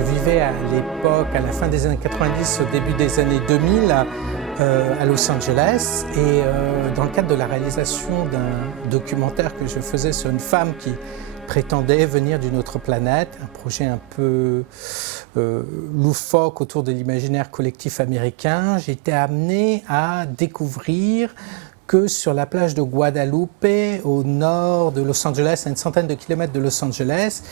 Je vivais à l'époque, à la fin des années 90, au début des années 2000, à Los Angeles. Et dans le cadre de la réalisation d'un documentaire que je faisais sur une femme qui prétendait venir d'une autre planète, un projet un peu loufoque autour de l'imaginaire collectif américain, j'étais amené à découvrir que sur la plage de Guadalupe, au nord de Los Angeles, à une centaine de kilomètres de Los Angeles,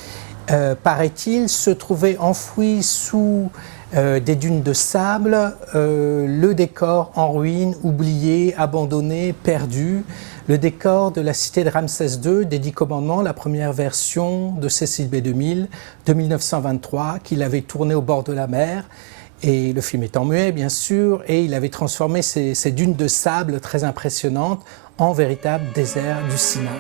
paraît-il, se trouvait enfoui sous des dunes de sable, le décor en ruine, oublié, abandonné, perdu, le décor de la cité de Ramsès II, des 10 commandements, la première version de Cecil B2000 de 1923, qu'il avait tourné au bord de la mer. Et le film est en muet, bien sûr, et il avait transformé ces dunes de sable très impressionnantes en véritable désert du Sinaï.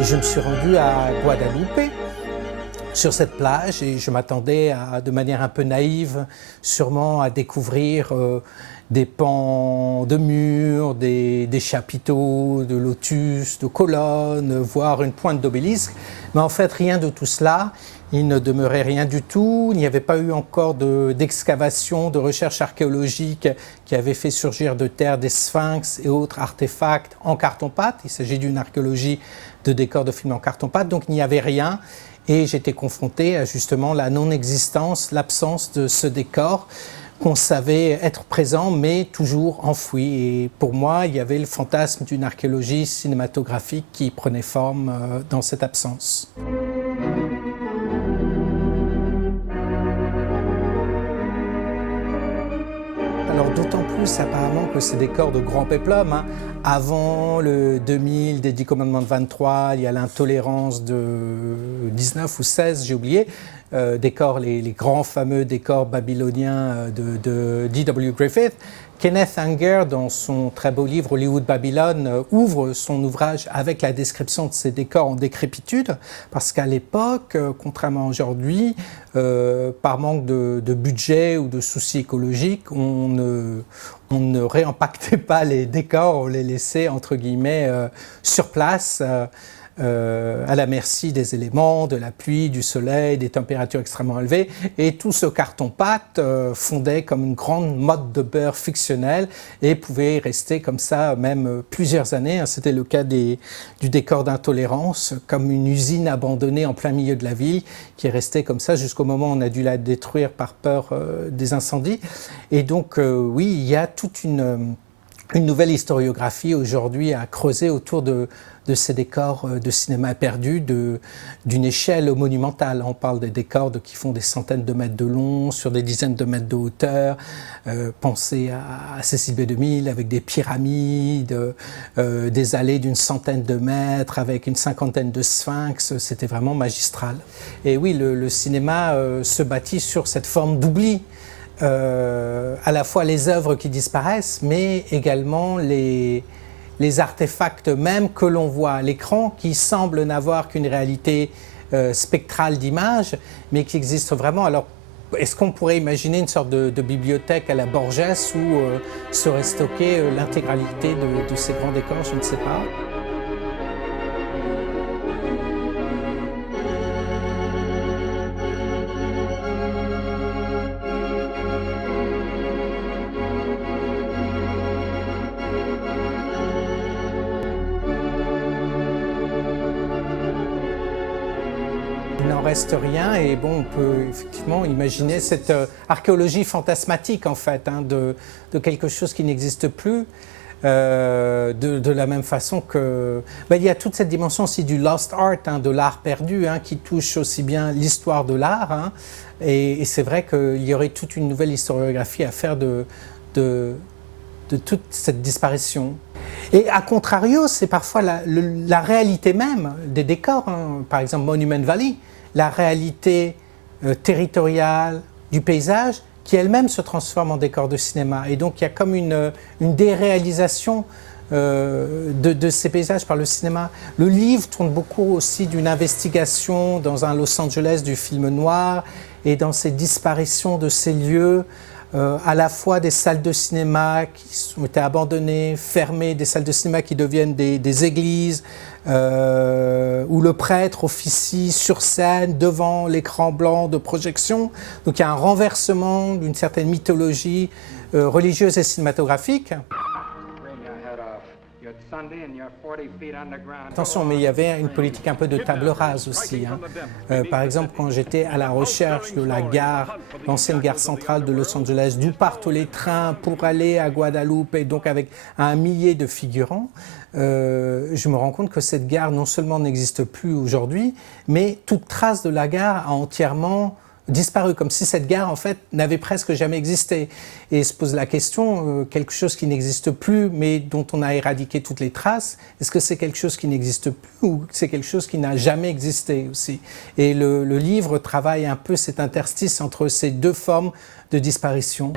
Je me suis rendu à Guadalupe, sur cette plage, et je m'attendais de manière un peu naïve, sûrement à découvrir des pans de murs, des chapiteaux, de lotus, de colonnes, voire une pointe d'obélisque. Mais en fait, rien de tout cela. Il ne demeurait rien du tout. Il n'y avait pas eu encore d'excavation, de recherche archéologique qui avait fait surgir de terre des sphinx et autres artefacts en carton-pâte. Il s'agit d'une archéologie de décors de films en carton-pâte, donc il n'y avait rien. Et j'étais confronté à justement la non-existence, l'absence de ce décor qu'on savait être présent, mais toujours enfoui. Et pour moi, il y avait le fantasme d'une archéologie cinématographique qui prenait forme dans cette absence. Alors d'autant plus apparemment que ces décors de grand péplum, hein, avant le 2000 des 10 commandements de 23, il y a l'intolérance de 19 ou 16, j'ai oublié, les grands fameux décors babyloniens de D.W. Griffith. Kenneth Anger, dans son très beau livre Hollywood Babylone, ouvre son ouvrage avec la description de ces décors en décrépitude, parce qu'à l'époque, contrairement à aujourd'hui, par manque de budget ou de soucis écologiques, on ne réimpactait pas les décors, on les laissait entre guillemets sur place, à la merci des éléments, de la pluie, du soleil, des températures extrêmement élevées. Et tout ce carton-pâte fondait comme une grande motte de beurre fictionnelle et pouvait rester comme ça même plusieurs années. C'était le cas du décor d'intolérance, comme une usine abandonnée en plein milieu de la ville qui est restée comme ça jusqu'au moment où on a dû la détruire par peur des incendies. Et donc oui, il y a toute une nouvelle historiographie aujourd'hui à creuser autour de ces décors de cinéma perdu d'une échelle monumentale. On parle des décors qui font des centaines de mètres de long, sur des dizaines de mètres de hauteur. Pensez à Cecil B2000 avec des pyramides, des allées d'une centaine de mètres avec une cinquantaine de sphinx. C'était vraiment magistral. Et oui, le cinéma se bâtit sur cette forme d'oubli. À la fois les œuvres qui disparaissent, mais également les artefacts même que l'on voit à l'écran, qui semblent n'avoir qu'une réalité spectrale d'image, mais qui existent vraiment. Alors, est-ce qu'on pourrait imaginer une sorte de bibliothèque à la Borges où serait stockée l'intégralité de ces grands décors? Je ne sais pas. Il n'en reste rien et bon, on peut effectivement imaginer cette archéologie fantasmatique en fait, hein, de quelque chose qui n'existe plus, de la même façon que... il y a toute cette dimension aussi du lost art, hein, de l'art perdu, hein, qui touche aussi bien l'histoire de l'art, hein, et c'est vrai qu'il y aurait toute une nouvelle historiographie à faire de toute cette disparition. Et à contrario, c'est parfois la réalité même des décors, hein. Par exemple Monument Valley, la réalité territoriale du paysage qui elle-même se transforme en décor de cinéma. Et donc il y a comme une déréalisation de ces paysages par le cinéma. Le livre tourne beaucoup aussi d'une investigation dans un Los Angeles du film noir et dans ces disparitions de ces lieux à la fois des salles de cinéma qui ont été abandonnées, fermées, des salles de cinéma qui deviennent des églises, où le prêtre officie sur scène devant l'écran blanc de projection. Donc il y a un renversement d'une certaine mythologie religieuse et cinématographique. Attention, mais il y avait une politique un peu de table rase aussi. Par exemple, quand j'étais à la recherche de la gare, l'ancienne gare centrale de Los Angeles, d'où partent les trains pour aller à Guadeloupe, et donc avec un millier de figurants, je me rends compte que cette gare non seulement n'existe plus aujourd'hui, mais toute trace de la gare a entièrement disparu, comme si cette gare en fait n'avait presque jamais existé. Et se pose la question, quelque chose qui n'existe plus mais dont on a éradiqué toutes les traces, est-ce que c'est quelque chose qui n'existe plus ou c'est quelque chose qui n'a jamais existé aussi? Et le livre travaille un peu cet interstice entre ces deux formes de disparition.